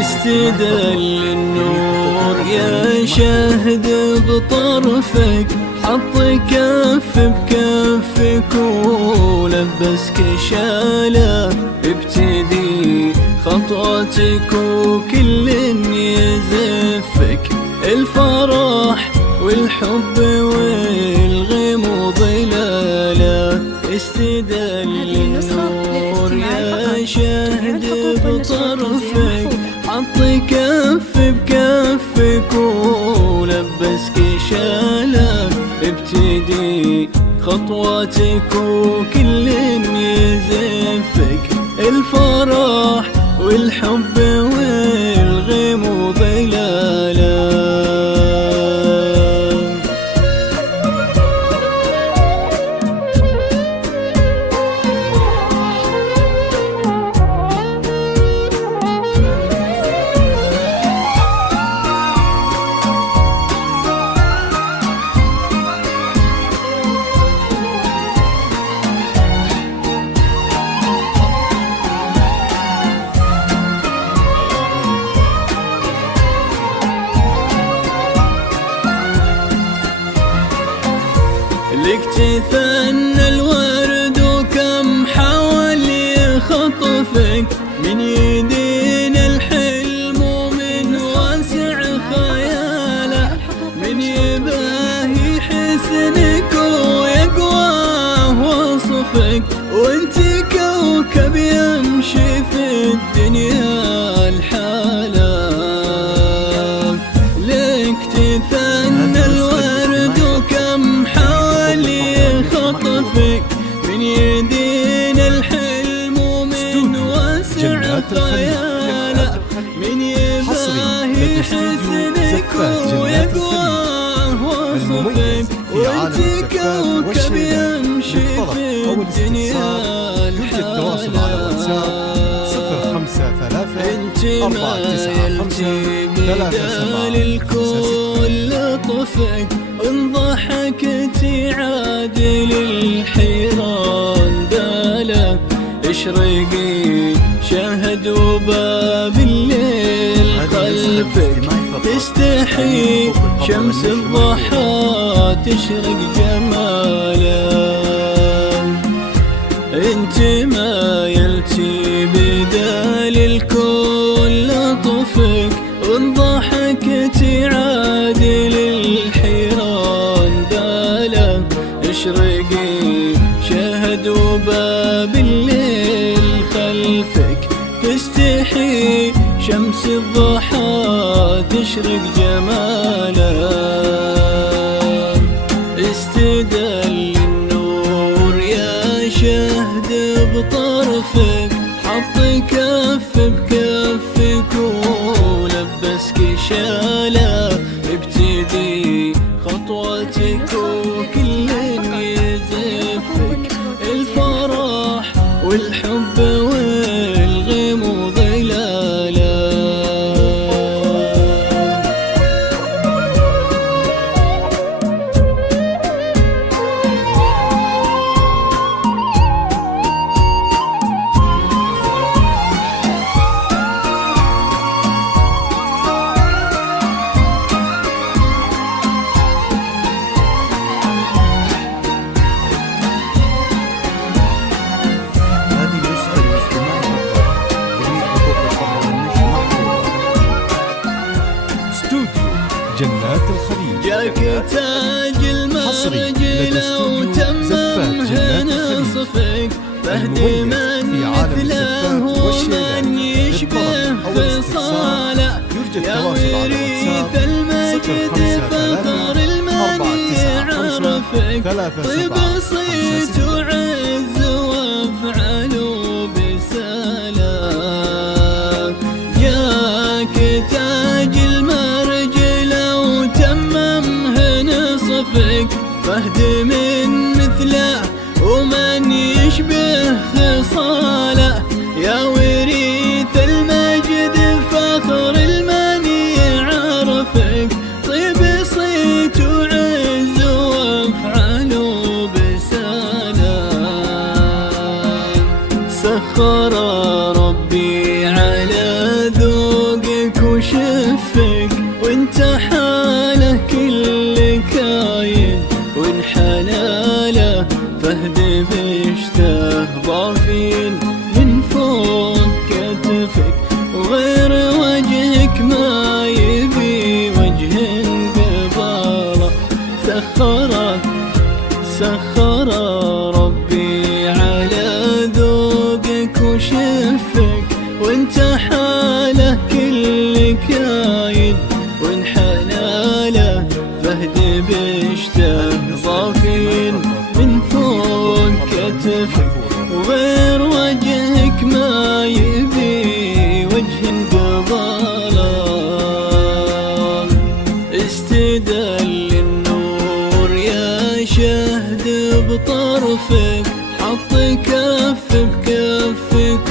استدل النور يا شاهد بطرفك، حط كف بكفك ولبسك شاله، ابتدي خطوتك وكل يزفك، الفرح والحب والغموض لاله. استدل النور يا شاهد بطرفك، حط كف بكفك ولبسك شاله، ابتدي خطواتك وكل يزفك، الفرح والحب والغموض لاله. لك تثنى الورد وكم حاول يخطفك، من يدين الحلم ومن واسع خياله، من يباهي حسنك ويقواه وصفك، وانت كوكب يمشي في الدنيا الحالة. لك تثنى الورد وكم حاول يخطفك، من يدين الحلم ومن واسع خياله، من يباهي حسنك ويقواه وصفك، وانت كوكب يمشي في الدنيا الحالة. انت ما يلتي بدال الكل لطفك، ان ضحكتي عادل الحيران داله، اشرقي شهد وباب الليل خلفك، تستحي شمس الضحى تشرق جماله. انت ما يلتي بدال الكل لطفك، وان ضحكتي عادل الحيران داله، اشرقي شهد وباب الليل خلفك، تستحي شمس الضحى تشرق جماله. استدل النور يا شاهد بطرفك، حط كف بكفك ولبسك شاله، ابتدي خطوتك وكل يزفك، الفرح والحب والغموض لاله. جنات الخليج جاك تاج المرج لو تممه نصفك، فهد من مثله ومن يشبه خصاله، يا وريث المجد فخر المني عرفك، طيب صيت وعز وافعل بسالك. جاك تاج المرج لو تممه نصفك، فهد من مثله ومن يشبه خصاله، يا وريث المجد فخر المني عرفك، طيب صيت وعز وافعل بسالك. سخر ربي على ذوق فهد بشته ضافين من فوق كتفك، وغير وجهك ما يبي وجه قباله. سخر ربي على ذوقك وشفك، وانت حاله كل كايد وانحنى له. فهد بشته ضافين من فوق كتفك، وغير وجهك ما يبي وجه قباله. استدل النور يا شهد بطرفك، حط كف بكفك